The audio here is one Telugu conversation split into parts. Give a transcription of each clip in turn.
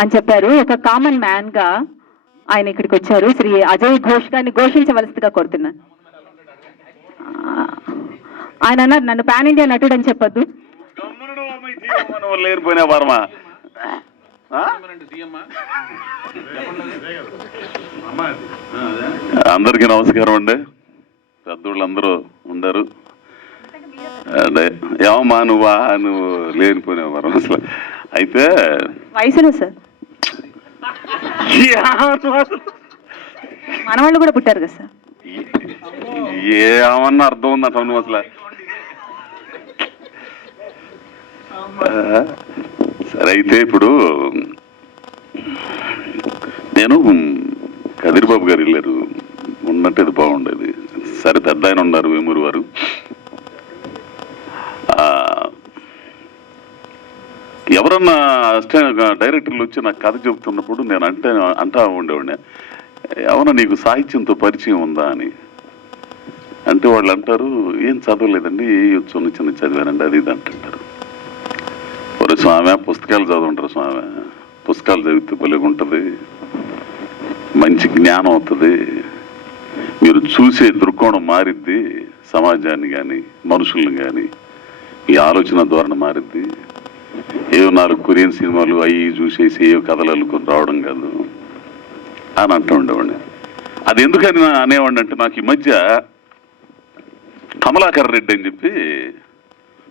అని చెప్పారు. ఒక కామన్ మ్యాన్ గా ఆయన ఇక్కడికి వచ్చారు. శ్రీ అజయ్ ఘోష్ గారిని ఘోషించవలసిందిగా కోరుతున్నాను. ఆయన అన్నారు నన్ను పాన్ ఇండియా నటుడు అని చెప్పొద్దు. అందరికీ నమస్కారం అండి. పెద్దోళ్ళందరూ ఉండరు. ఏమమ్మా నువ్వు లేనిపోయినవారు అసలు. అయితే వయసులో సార్ మనవాళ్ళు కూడా పుట్టారు కదా సార్. ఏమన్నా అర్థం ఉందట నువ్వు అసలు. సరే అయితే ఇప్పుడు నేను కదిరిబాబు గారు వెళ్ళారు, ఉన్నట్టు అది బాగుండేది. సరే పెద్ద ఆయన ఉన్నారు వేమూరు వారు. ఎవరన్నా డైరెక్టర్లు వచ్చి నాకు కథ చెబుతున్నప్పుడు నేను అంటా ఉండేవాడిని, ఏమన్నా నీకు సాహిత్యంతో పరిచయం ఉందా అని. అంటే వాళ్ళు అంటారు ఏం చదవలేదండి, చిన్న చిన్న చదివానండి అది ఇది అంటుంటారు. ఒక స్వామి పుస్తకాలు చదువుంటారు, స్వామి పుస్తకాలు చదివితే భలేగా ఉంటుంది, మంచి జ్ఞానం అవుతుంది, మీరు చూసే దృక్కోణం మారిద్ది, సమాజాన్ని కానీ మనుషుల్ని కానీ ఈ ఆలోచన ధోరణి మారిద్ది. ఏవో 4 కొరియన్ సినిమాలు అవి చూసేసి ఏవో కథలు అల్లుకొని రావడం కాదు అని అంటూ ఉండేవాడిని. అది ఎందుకని అనేవాడిని అంటే, నాకు ఈ మధ్య కమలాకర్ రెడ్డి అని చెప్పి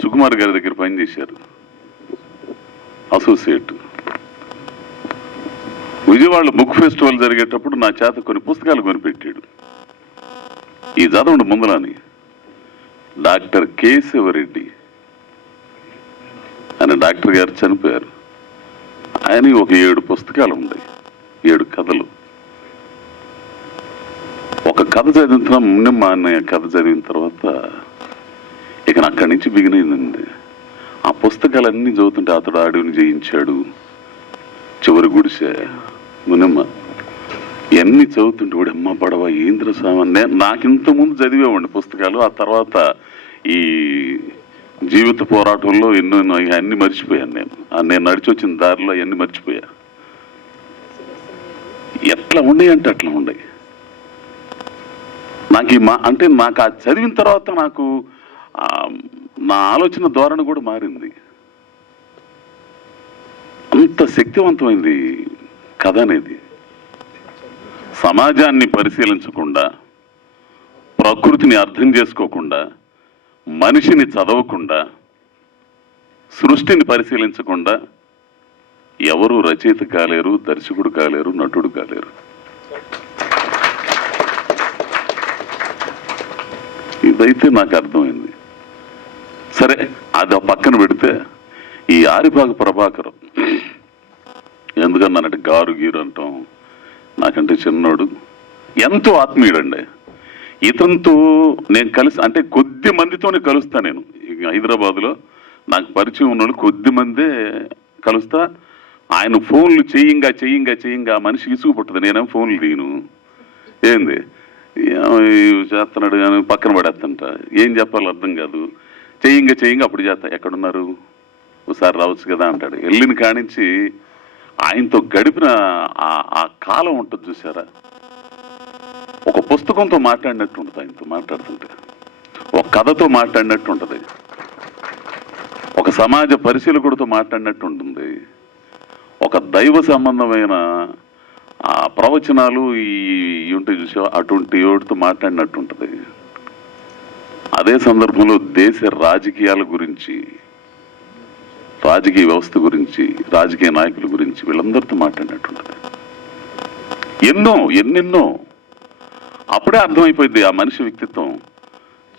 సుకుమార్ గారి దగ్గర పనిచేశారు, అసోసియేట్. విజయవాడ బుక్ ఫెస్టివల్ జరిగేటప్పుడు నా చేత కొన్ని పుస్తకాలు కొనిపెట్టాడు. ఈ చదవండి ముందరాని, డాక్టర్ కేశవరెడ్డి అని డాక్టర్ గారు చనిపోయారు. ఆయన ఒక 7 పుస్తకాలు ఉన్నాయి, 7 కథలు. ఒక కథ చదివిన ముందు మా అన్నయ్య కథ చదివిన తర్వాత ఇక అక్కడి నుంచి బిగినైందండి. ఆ పుస్తకాలన్నీ చదువుతుంటే అతడు అడవిని జయించాడు, చివరి గుడిసె, మునమ్మ, ఇవన్నీ చదువుతుంటే కూడా అమ్మ పడవ ఏంద్ర స్వామి. నాకింత ముందు చదివేవాడిని పుస్తకాలు. ఆ తర్వాత ఈ జీవిత పోరాటంలో ఎన్నో అన్ని మర్చిపోయాను. నేను నడిచి వచ్చిన దారిలో అవన్నీ మర్చిపోయా. ఎట్లా ఉండేయంటే అట్లా ఉండయి. నాకు అంటే నాకు ఆ చదివిన తర్వాత నాకు నా ఆలోచన ధోరణి కూడా మారింది. అంత శక్తివంతమైంది కథ అనేది. సమాజాన్ని పరిశీలించకుండా, ప్రకృతిని అర్థం చేసుకోకుండా, మనిషిని చదవకుండా, సృష్టిని పరిశీలించకుండా ఎవరు రచయిత కాలేరు, దర్శకుడు కాలేరు, నటుడు కాలేరు. ఇదైతే నాకు అర్థమైంది. సరే అది పక్కన పెడితే ఈ ఆరిపాక ప్రభాకర్ ఎందుకన్నానంటే గారు గీరు అంటాం, నాకంటే చిన్నోడు, ఎంతో ఆత్మీయుడండి. ఇతనితో నేను కలిసి అంటే కొద్ది మందితోనే కలుస్తా. నేను హైదరాబాద్లో నాకు పరిచయం ఉన్న వాళ్ళు కొద్ది మందే కలుస్తా. ఆయన ఫోన్లు చేయంగా మనిషి ఇసుగు పుట్టదు. నేనేం ఫోన్లు తీయను, ఏంది చేస్తున్నాడు కానీ పక్కన పడేస్తంట, ఏం చెప్పాలో అర్థం కాదు. చేయంగా అప్పుడు చేస్తా, ఎక్కడున్నారు ఒకసారి రావచ్చు కదా అంటాడు. వెళ్ళిన కానించి ఆయనతో గడిపిన ఆ కాలం ఉంటుంది చూసారా, ఒక పుస్తకంతో మాట్లాడినట్టు ఉంటుంది. ఆయనతో మాట్లాడుతుంటే ఒక కథతో మాట్లాడినట్టు ఉంటుంది, ఒక సమాజ పరిశీలకుడితో మాట్లాడినట్టు ఉంటుంది, ఒక దైవ సంబంధమైన ప్రవచనాలు ఈ ఉంటాయి చూసా, అటువంటి వాటితో మాట్లాడినట్టు ఉంటుంది. అదే సందర్భంలో దేశ రాజకీయాల గురించి, రాజకీయ వ్యవస్థ గురించి, రాజకీయ నాయకుల గురించి వీళ్ళందరితో మాట్లాడినట్టు ఉంటుంది. ఎన్నెన్నో అప్పుడే అర్థమైపోయింది ఆ మనిషి వ్యక్తిత్వం.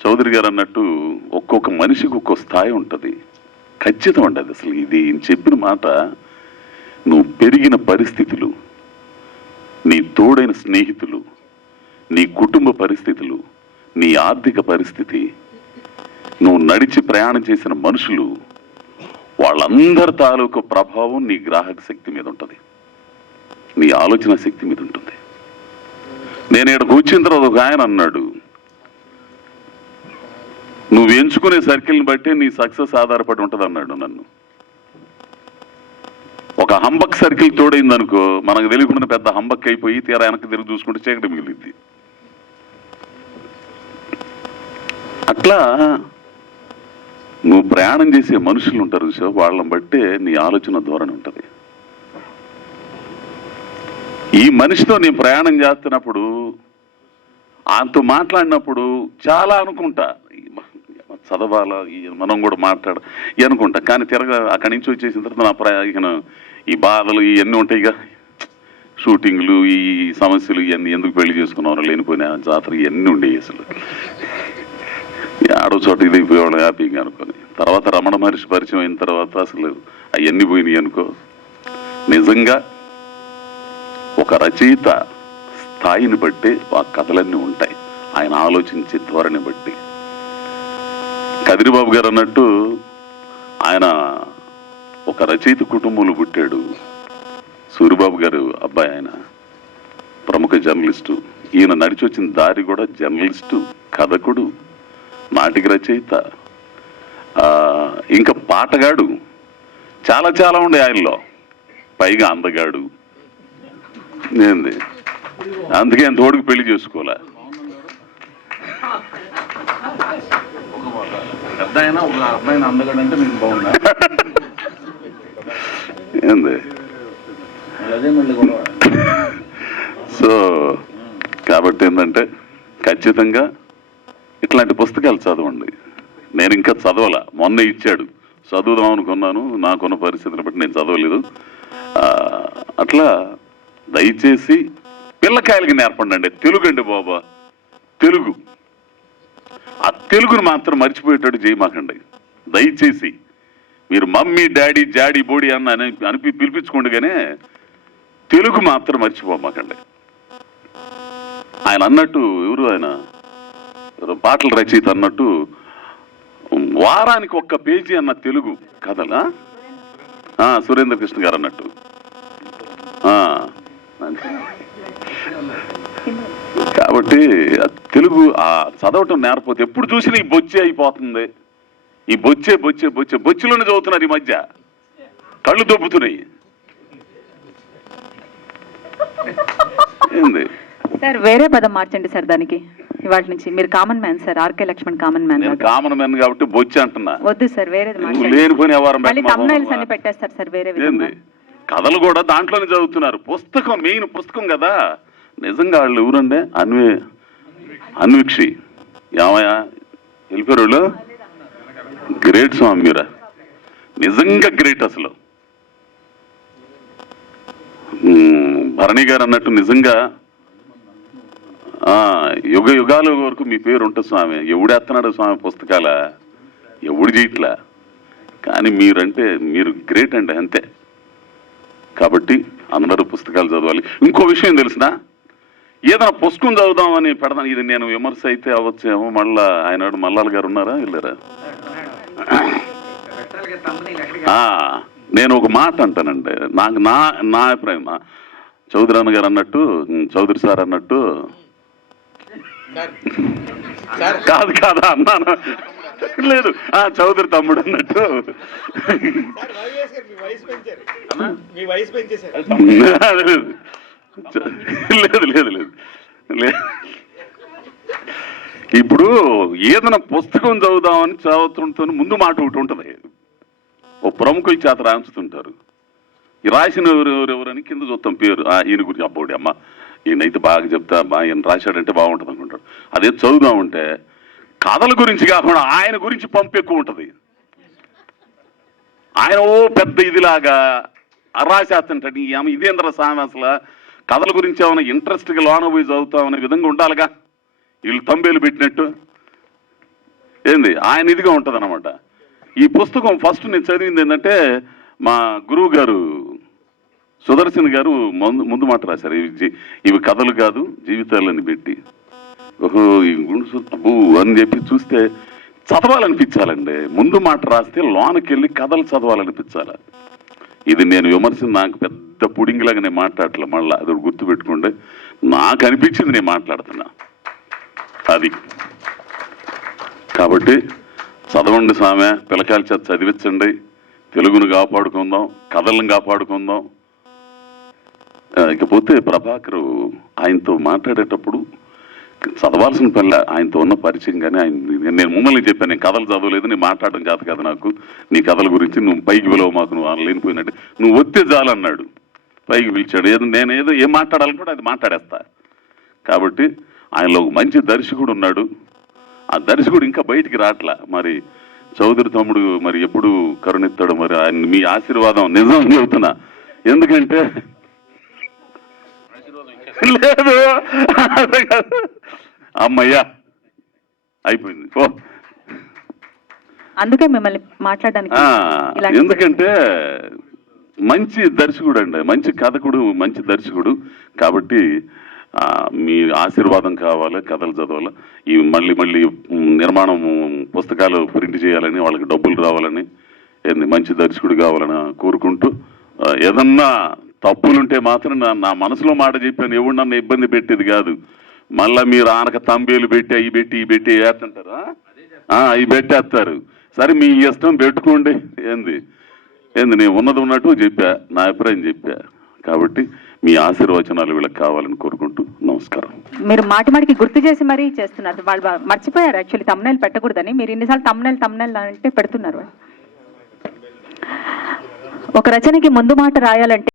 చౌదరి గారు అన్నట్టు ఒక్కొక్క మనిషికి ఒక్కొక్క స్థాయి ఉంటుంది. ఖచ్చితం అండి అది. అసలు ఇది చెప్పిన మాట, నువ్వు పెరిగిన పరిస్థితులు, నీ తోడైన స్నేహితులు, నీ కుటుంబ పరిస్థితులు, నీ ఆర్థిక పరిస్థితి, నువ్వు నడిచి ప్రయాణం చేసిన మనుషులు, వాళ్ళందరి తాలూకు ప్రభావం నీ గ్రాహక శక్తి మీద ఉంటుంది, నీ ఆలోచన శక్తి మీద ఉంటుంది. నేను ఇక్కడికి వచ్చిన తర్వాత ఒక ఆయన అన్నాడు, నువ్వు ఎంచుకునే సర్కిల్ని బట్టి నీ సక్సెస్ ఆధారపడి ఉంటుంది అన్నాడు నన్ను. ఒక హంబక్ సర్కిల్ తోడైంది అనుకో, మనకు తెలియకుండా పెద్ద హంబక్ అయిపోయి తీరా వెనక్కి తిరిగి చూసుకుంటే చీకటి మిగిలింది. అట్లా నువ్వు ప్రయాణం చేసే మనుషులు ఉంటారు సో వాళ్ళని బట్టే నీ ఆలోచన ధోరణి ఉంటుంది. ఈ మనిషితో నేను ప్రయాణం చేస్తున్నప్పుడు ఆయనతో మాట్లాడినప్పుడు చాలా అనుకుంటా, చదవాలా మనం కూడా మాట్లాడ అనుకుంటా. కానీ అక్కడి నుంచి వచ్చేసిన తర్వాత నా ఈ బాధలు ఇవన్నీ ఉంటాయి, ఇక షూటింగ్లు ఈ సమస్యలు ఇవన్నీ ఎందుకు పెళ్లి చేసుకున్నారు లేనిపోయిన జాతర ఇవన్నీ ఉండేవి. అసలు ఆడో చోట ఇది అయిపోయేవాడు హ్యాపీగా అనుకొని. తర్వాత రమణ మహర్షి పరిచయం అయిన తర్వాత అసలు అవన్నీ పోయినాయి అనుకో. నిజంగా ఒక రచయిత స్థాయిని బట్టి ఆ కథలన్నీ ఉంటాయి, ఆయన ఆలోచించే ధోరణి బట్టి. కదిరిబాబు గారు అన్నట్టు ఆయన ఒక రచయిత కుటుంబంలో పుట్టాడు. సూరిబాబు గారు అబ్బాయి, ఆయన ప్రముఖ జర్నలిస్టు. ఈయన నడిచి వచ్చిన దారి కూడా జర్నలిస్టు, కథకుడు, నాటిక రచయిత, ఇంకా పాటగాడు, చాలా చాలా ఉండే ఆయనలో. పైగా అందగాడు. ఏంది అందుకే ఆయన తోడుకు పెళ్లి చేసుకోలే. ఒక అబ్బాయిని అందగాడు అంటే మీకు బాగుందా? ఏంది సో కాబట్టి ఏంటంటే ఖచ్చితంగా ఇట్లాంటి పుస్తకాలు చదవండి. నేను ఇంకా చదవాల, మొన్న ఇచ్చాడు చదువుదాం అనుకున్నాను, నాకున్న పరిస్థితిని బట్టి నేను చదవలేదు. అట్లా దయచేసి పిల్లకాయలకి నేర్పండి. తెలుగు అండి బాబా, తెలుగు. ఆ తెలుగును మాత్రం మర్చిపోయేటట్టు చేయమాకండి దయచేసి. మీరు మమ్మీ డాడీ జాడీ బోడీ అని పిలిపించుకోండి, కానీ తెలుగు మాత్రం మర్చిపోమాకండి. ఆయన అన్నట్టు, ఎవరు ఆయన పాటల రచయిత అన్నట్టు, వారానికి 1 పేజీ అన్న తెలుగు కథలా, సురేంద్ర కృష్ణ గారు అన్నట్టు. కాబట్టి తెలుగు చదవటం నేర్పోతే ఎప్పుడు చూసినా ఈ బొచ్చే అయిపోతుంది. ఈ బొచ్చులోనే చదువుతున్నారు ఈ మధ్య, కళ్ళు దొబ్బుతున్నాయి. ఏంది సార్, వేరే పదం మార్చండి సార్ దానికి. ఇవాళ నుంచి మీరు common man sir, RK Laxman common man. Common man కాబట్టి బొచ్చి అంటున్నా. వద్దు సార్, వేరేది లేనిపోయిన వ్యవహారం అన్ని పెట్టేస్తారు సార్. వేరే కథలు కూడా దాంట్లోనే చదువుతున్నారు. పుస్తకం మెయిన్ పుస్తకం కదా. నిజంగా వాళ్ళు ఎవరండి, అన్వీక్షి ఏమయ్యా వెళ్ళిపోయారు వాళ్ళు. గ్రేట్ స్వామి, మీరా నిజంగా గ్రేట్. అసలు భరణి గారు అన్నట్టు నిజంగా యుగ యుగాల వరకు మీ పేరు ఉంటుంది స్వామి. ఎవడేస్తున్నాడు స్వామి పుస్తకాల, ఎవడు చేయట్లా. కానీ మీరంటే మీరు గ్రేట్ అండి, అంతే. కాబట్టి అందరూ పుస్తకాలు చదవాలి. ఇంకో విషయం తెలిసిన, ఏదైనా పుస్తకం చదువుదామని పెడతాను. ఇది నేను విమర్శ అయితే అవ్వచ్చేమో. మళ్ళా ఆయన మల్లాల్ గారు ఉన్నారా వెళ్ళారా? నేను ఒక మాట అంటానండి, నాకు నా అభిప్రాయం. చౌదరి అన్న గారు అన్నట్టు, చౌదరి సార్ అన్నట్టు కాదు అన్నాను, లేదు చౌదరి తమ్ముడు అన్నట్టు. లేదు ఇప్పుడు ఏదైనా పుస్తకం చదువుదామని చదువుతుంటే ముందు మాట ఒకటి ఉంటుంది. ఓ ప్రముఖుల చేత రాయించుతుంటారు. రాసిన ఎవరెవరని కింద చూస్తాం పేరు. ఈయన గురించి అబ్బోడి అమ్మ ఈయనైతే బాగా చెప్తా, ఈయన రాశాడంటే బాగుంటుంది అనుకుంటాడు. అదే చదువుదామంటే కథల గురించి కాకుండా ఆయన గురించి పంపు ఎక్కువ ఉంటుంది. ఆయన ఓ పెద్ద ఇదిలాగా రాసేస్తుంటాడు. ఇదేంద్ర సామె, అసలు కథల గురించి ఏమైనా ఇంట్రెస్ట్గా లోన పోయి చదువుతామనే విధంగా ఉండాలిగా. వీళ్ళు తంబేలు పెట్టినట్టు ఏంది ఆయన ఇదిగా ఉంటుంది అనమాట. ఈ పుస్తకం ఫస్ట్ నేను చదివింది ఏంటంటే, మా గురువు గారు సుదర్శన్ గారు ముందు మాట రాశారు. ఇవి కథలు కాదు జీవితాలని పెట్టి, ఓహో ఈ గుండు అబ్బు అని చెప్పి చూస్తే చదవాలనిపించాలండి. ముందు మాట రాస్తే లోనకి వెళ్ళి కథలు చదవాలనిపించాలి. ఇది నేను విమర్శ, నాకు పెద్ద పుడింగిలాగా నేను మాట్లాడలే. మళ్ళీ అది గుర్తుపెట్టుకోండి, నాకు అనిపించింది నేను మాట్లాడుతున్నా అది. కాబట్టి చదవండి సామె, పిల్లకాయల చేత చదివించండి, తెలుగును కాపాడుకుందాం, కథలను కాపాడుకుందాం. ఇకపోతే ప్రభాకర్ ఆయనతో మాట్లాడేటప్పుడు చదవాల్సిన పల్ల, ఆయనతో ఉన్న పరిచయం కానీ నేను మిమ్మల్ని చెప్పాను, నేను కథలు చదవలేదు, నేను మాట్లాడడం కాదు కదా నాకు, నీ కథల గురించి నువ్వు పైకి పిలవ మాకు, నువ్వు లేనిపోయినట్టు నువ్వు వస్తే చాలన్నాడు. పైకి పిలిచాడు. ఏదో ఏం మాట్లాడాలనుకుంటే అది మాట్లాడేస్తా. కాబట్టి ఆయనలో ఒక మంచి దర్శకుడు ఉన్నాడు. ఆ దర్శకుడు ఇంకా బయటికి రావట్లా. మరి చౌదరి తమ్ముడు మరి ఎప్పుడు కరుణెత్తాడు, మరి ఆయన మీ ఆశీర్వాదం నిజం చెబుతున్నా. ఎందుకంటే లేదు అమ్మయ్యా అయిపోయింది. అందుకే మిమ్మల్ని మాట్లాడడానికి. ఎందుకంటే మంచి దర్శకుడు అండి, మంచి కథకుడు, మంచి దర్శకుడు. కాబట్టి మీ ఆశీర్వాదం కావాలి, కథలు చదవాలి. ఈ మళ్ళీ నిర్మాణం పుస్తకాలు ప్రింట్ చేయాలని, వాళ్ళకి డబ్బులు రావాలని, మంచి దర్శకుడు కావాలని కోరుకుంటూ, ఏదన్నా తప్పులుంటే మాత్రం నా మనసులో మాట చెప్పాను, ఎవరు నన్ను ఇబ్బంది పెట్టేది కాదు. మళ్ళా మీరు ఆనక తంబేలు పెట్టి అవి పెట్టి ఇవి పెట్టి వేస్తుంటారా, అవి పెట్టేస్తారు. సరే మీ ఇష్టం పెట్టుకోండి. ఏంది నేను ఉన్నది ఉన్నట్టు చెప్పా, నా అభిప్రాయం చెప్పా. కాబట్టి మీ ఆశీర్వచనాలు వీళ్ళకి కావాలని కోరుకుంటూ నమస్కారం. మీరు మాటికి గుర్తు చేసి మరీ చేస్తున్నారు. వాళ్ళు మర్చిపోయారు యాక్చువల్లీ తమ్నైల్ పెట్టకూడదని. మీరు ఇన్నిసార్లు తమ్నైల్ అంటే పెడుతున్నారు. ఒక రచనకి ముందు మాట రాయాలంటే